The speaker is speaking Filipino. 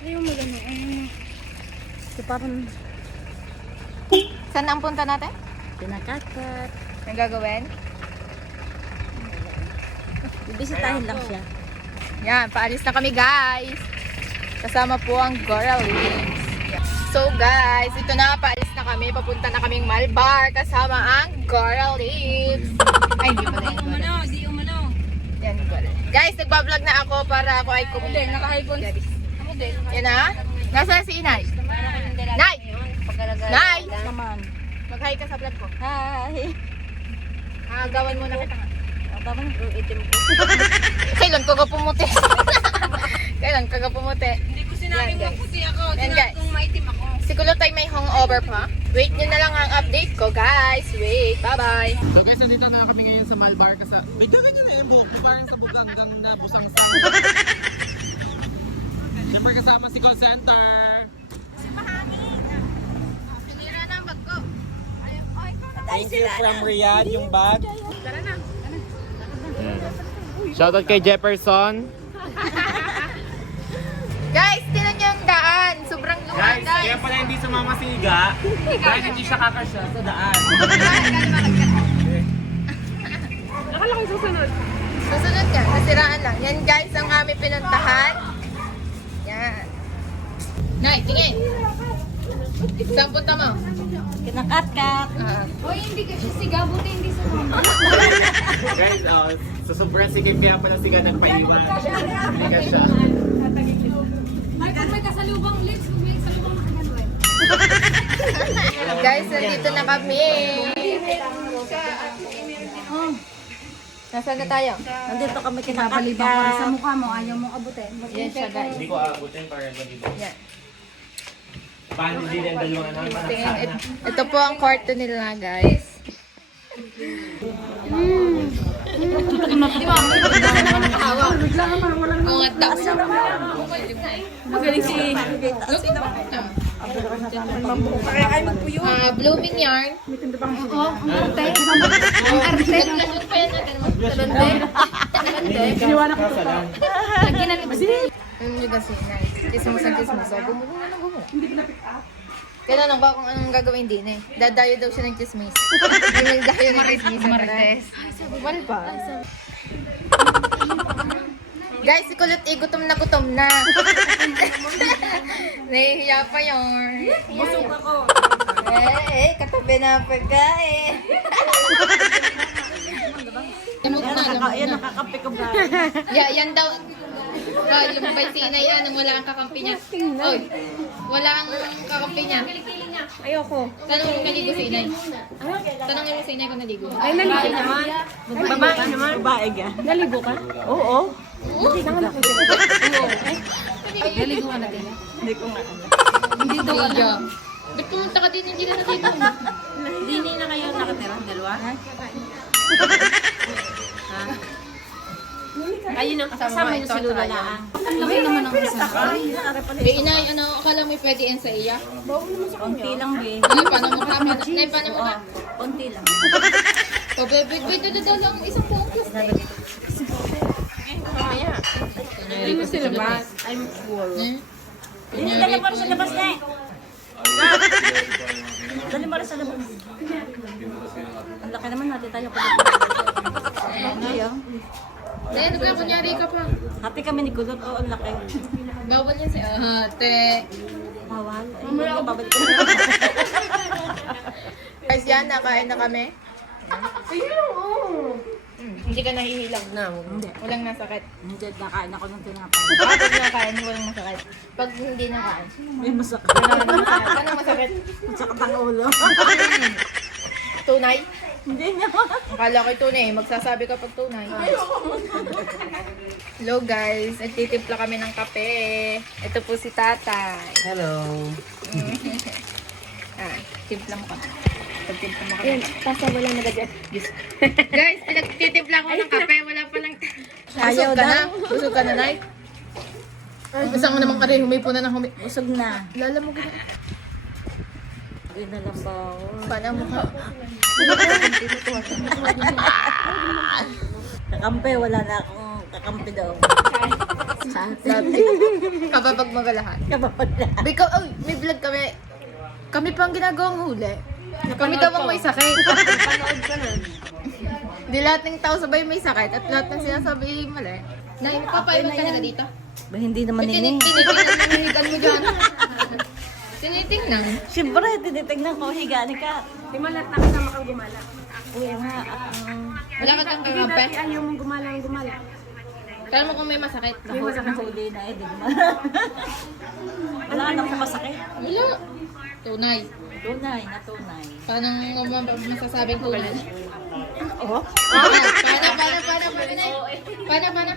Ayaw mo gano'n. So, parang Saan ang punta natin? pinakakat. Ang gagawin? Bibisitahin lang siya. Yan, paalis na kami guys. Kasama po ang Goralies. So guys, ito na, paalis na kami. Papunta na kaming Malbar kasama ang Goralies. Ay, hindi pala yung Goralies. Di umano. Yan, Goralies. Guys, nagbablog na ako para ako ay kumili. Naka-iPhone. Ako din. Yan na. Nasaan si Inay? Nay! Nay! Naman. Mag-hi ka sa vlog ko. Hi. Gawan mo na kita nga. Tama na yung itim ko. Kailan ka pumuti? Kailan ka pumuti? Hindi ko sinabing Yan, guys. maputi ako. Yan, guys. Kung maitim ako. Si Kulotay may hangover pa. Wait nyo na lang ang update ko, guys. Wait, bye-bye. So guys, nandito na kami ngayon sa Malbar kasi bigyan ka na yung buhok mo parang sa bugang na busang-sang. Siyempre kasama si call center. Sinira na ang bag ko. Thank you from Riyadh yung bag. Tara na. Shoutout kay Jefferson. Guys, tinan nyo yung daan. Sobrang luwag, Guys, kaya pala hindi sumama si Iga. Dahil hindi siya kakasya sa daan. Akala ko susunod. Susunod ka, nasiraan lang. Yan guys, ang aming pinuntahan. Yan. Nay, tingin. Saan punta mo? Kinakakat. Hoy, hindi ka siya siga. Buti hindi sa mama. Guys, sa sobrang sikip kaya pala si Iga nagpaiwan. Hindi ka siya. Ay, kung may kasalubang lips, kung may kasalubang nakagaluin. Guys, nandito na kami. Nasaan na tayo? Nandito kami Papalibang ko rin sa kinakakat. mukha mo. Ayaw mo abutin. Yan siya, guys. Hindi ko aabutin para dito. Yan. Paano din ang dalawang anak Tingin, ito po ang kwarto nila, guys. Di ba? Oo nga daw. Magaling si... Blooming yarn. Oo, ang arte. Ang arte. Naglasyon pa yan natin. Talonde. Talonde. Lagyan na lips. Yung kasi, nice. Kismus ang kismus. So, gumulo na lang gumulo. Kailangan ba kung anong gagawin din eh. Dadayo daw siya ng chismis. Hindi dayo ng chismis. Marites. Mal pa. Guys, si Kulot gutom na. Nahihiya pa yun. Busog ako. Katabi na pagkain. Yan, nakakampi ko ba? Yan daw. Yung bay si Inay yan, wala ang kakampi niya. Oy, wala ang kakampi niya. Ayoko. Tanong kung naligo si Inay. Tanongin mo si Inay kung naligo. Ay, naligo naman. Babae naman. Babae ka. Naligo ka? Oo. Hindi ka nga nakikita. Naligo ka na din. Hindi ko nga alam. Hindi daw alam. Ba't pumunta ka din hindi na nakita mo? Hindi na kayo nakatira? Dalawa? Kayo nang kasama yung si Lula na. Ang laki naman ang kasama. Be, Inay, ano, akala mo pwede yan sa iya? Konti lang, be. Ay, paano mo ka? Nay, paano mo ka? Konti lang. O, bebe, dada lang isang buong class na. Mamaya. Hindi mo sila ba? I'm full. Dali mo rin sa labas na eh. Dali mo rin sa labas. Ang laki naman natin tayo pala. Nay, ano ka? Kunyari ka pa. Happy kami ni Kulot. Oo, ang laki. Bawal yan sa ate. Bawal. Ay, babalik ko na. Guys, yan, nakain na kami. Hindi ka nahihilag na. Walang nasakit. Hindi, nakain ako ng tinapay. Pag nakain, walang masakit. Pag hindi nakain, May masakit. wala nang masakit. Anong masakit? Masakit ang ulo. Tunay? Hindi naman. Akala ko'y tunay. Magsasabi ka pag tunay. Hello guys. Nagtitimpla kami ng kape. Ito po si Tatay. Hello. Timpla mo ka. Pagtimpla mo ka. Tapos wala na gadget. Guys, pinagtitimpla ko ng kape. Wala palang... Ayaw Busog ka na? daw. Busog ka na, Nay? Isang mo naman kari, humipo na ng Busog na. Lala mo ka. Hindi na lang ba? Paano mo ka? Kakampi, wala na akong kakampi daw. Sa atin. Dati. Kababag magalahan. Kapapag na. Bikaw, oh, may vlog kami. Kami pa ang ginagawang huli. Kami daw ang may sakit. Panood ka na. Di lahat ng tao sabay may sakit at lahat ng sinasabi mali. Nay, papaiwan ka na dito. Ba, hindi naman ini. Tinitingnan mo yung higan mo dyan. Tinitingnan. Siyempre, tinitignan ko, higaan ka. Himalat na kasama kang gumala. Uy, nga. Wala ka kang Hindi kakampi. dati ayaw mong gumala. Kaya mo kung may masakit. Huli na eh, di ba? Wala ka nang masakit. Wala. Tunay. Tunay na tunay. Paano masasabing tunay? Oh? Paano? Paano?